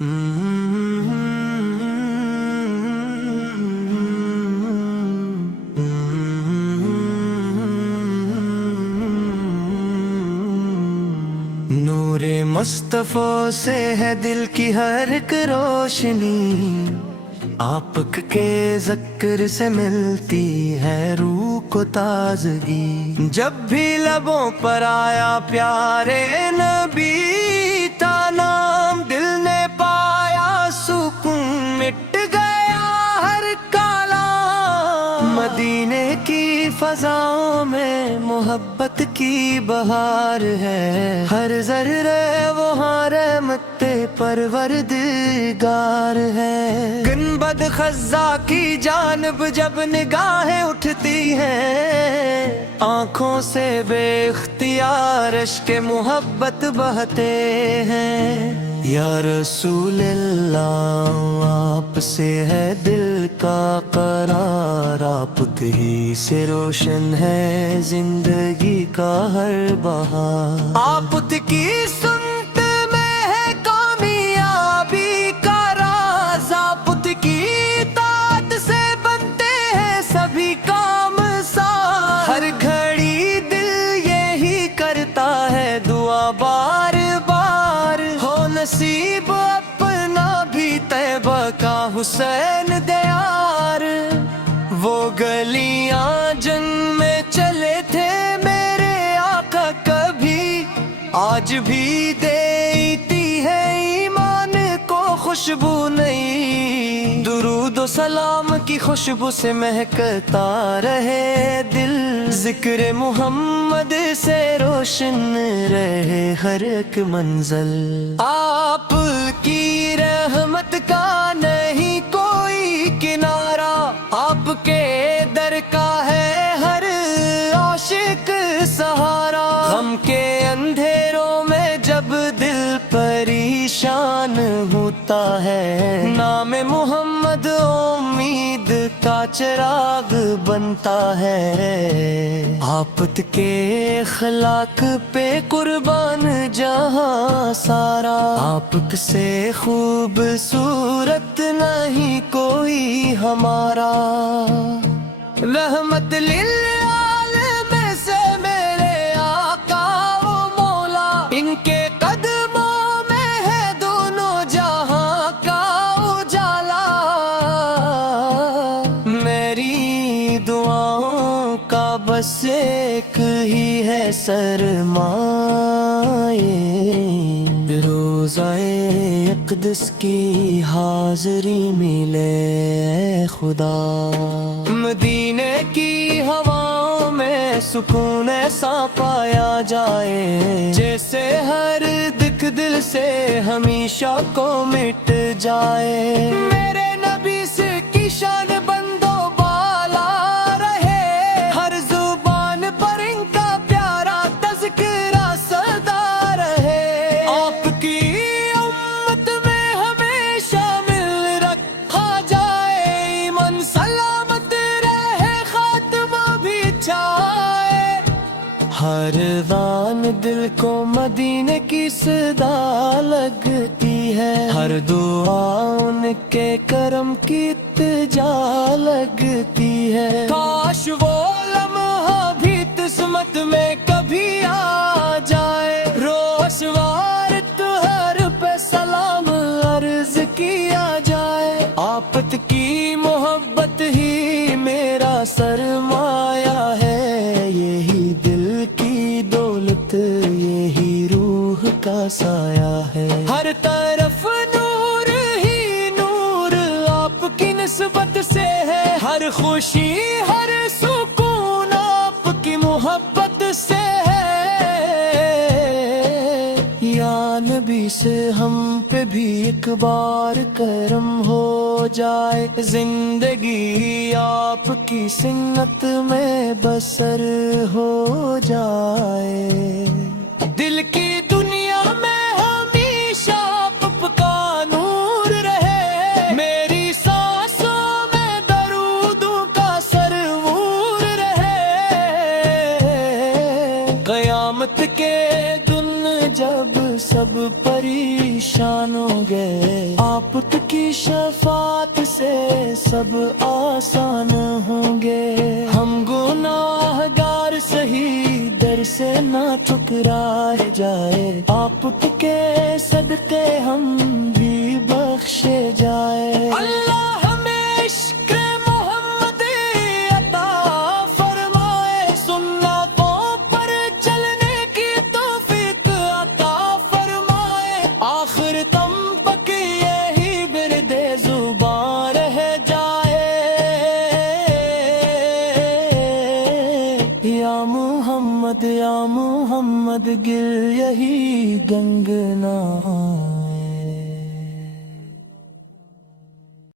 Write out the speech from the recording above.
نور مصطفیٰ سے ہے دل کی ہر ایک روشنی، آپ کے ذکر سے ملتی ہے روح کو تازگی۔ جب بھی لبوں پر آیا پیارے نبی کا نام، دل نے پایا سکون، مٹ گیا ہر کالا۔ مدینے کی فضاؤں میں محبت کی بہار ہے، ہر ذرے وہاں رحمت پروردگار ہے۔ گنبد خزا کی جانب جب نگاہیں اٹھتی ہیں، آنکھوں سے بے اختیار اشک محبت بہتے ہیں۔ یا رسول اللہ، آپ سے ہے دل کا قرار، آپ ہی سے روشن ہے زندگی کا ہر بہار۔ آپ کی سنت میں ہے کامیابی کا راز، آپ کی اطاعت سے بنتے ہیں سبھی کام ساز۔ ہر گھڑی دل یہی کرتا ہے دعا بار بار، ہو نصیب اپنا بھی طیبہ کا حسین دیار۔ وہ گلیاں جن میں چلے تھے میرے آقا کبھی، آج بھی دیتی ہے ایمان کو خوشبو نئی۔ درود و سلام کی خوشبو سے مہکتا رہے دل، ذکر محمد سے روشن رہے ہر ایک منزل۔ آپ کی رحمت کا نہیں کوئی کنارہ، آپ کے در کا ہے ہر عاشق سہارا۔ غم کے اندھیروں میں جب دل پریشان ہوتا ہے، نام محمد امید کا چراغ بنتا ہے۔ آپ کے اخلاق پہ قربان جہاں سارا، آپ سے خوبصورت نہیں کوئی ہمارا۔ رحمت للعالم سے میرے آقا و مولا، ان کے قدموں میں ہے دونوں جہاں کا اجالا۔ میری دعاؤں کا بس ایک ہی ہے سرمایہ، روزہ اقدس کی حاضری ملے خدا۔ مدینے کی ہواؤں میں سکون ایسا پایا جائے، جیسے ہر دکھ دل سے ہمیشہ کو مٹ جائے۔ میرے نبی سے کی شان بندو بالا رہے، ہر زبان پر ان کا پیارا تذکرہ سدا رہے۔ آپ کی امت میں ہمیشہ مل رکھا جائے، ایمان سلامت رہے خاتمہ بھی چھائے۔ ہر دان دل کو مدینے کی صدا لگتی ہے، ہر دعا ان کے کرم کی التجا لگتی ہے۔ کاش وہ لمحہ بھی قسمت میں کبھی آ جائے، روشوار ہر پہ سلام عرض کیا جائے۔ آپت کی محبت ہی میرا سرمایہ ہے، یہی دل کی دولت، یہی روح کا سایہ ہے۔ ہر طرف نور ہی نور آپ کی نسبت سے ہے، ہر خوشی ہر سکون آپ کی محبت سے ہے۔ یا نبی سے ہم پہ بھی ایک بار کرم ہو جائے، زندگی آپ کی سنت میں بسر ہو جائے۔ دل کی دنیا میں ہمیشہ آپ کا نور رہے، میری سانسوں میں درودوں کا سرور رہے۔ قیامت کے دن جب سب پریشان ہو گے، آپ کی شفاعت سے سب آسان ہوں گے، ہم گناہ گار سہی در سے نہ ٹھکرائے جائے، آپ کے صدقے ہم بھی بخشے جائے۔ اللہ ہمیں عشق محمدی عطا فرمائے، سنتوں پر چلنے کی توفیق عطا فرمائے، آخر تم تک یہی برد زبان رہ جائے، یا محمد گر یہی گنگنا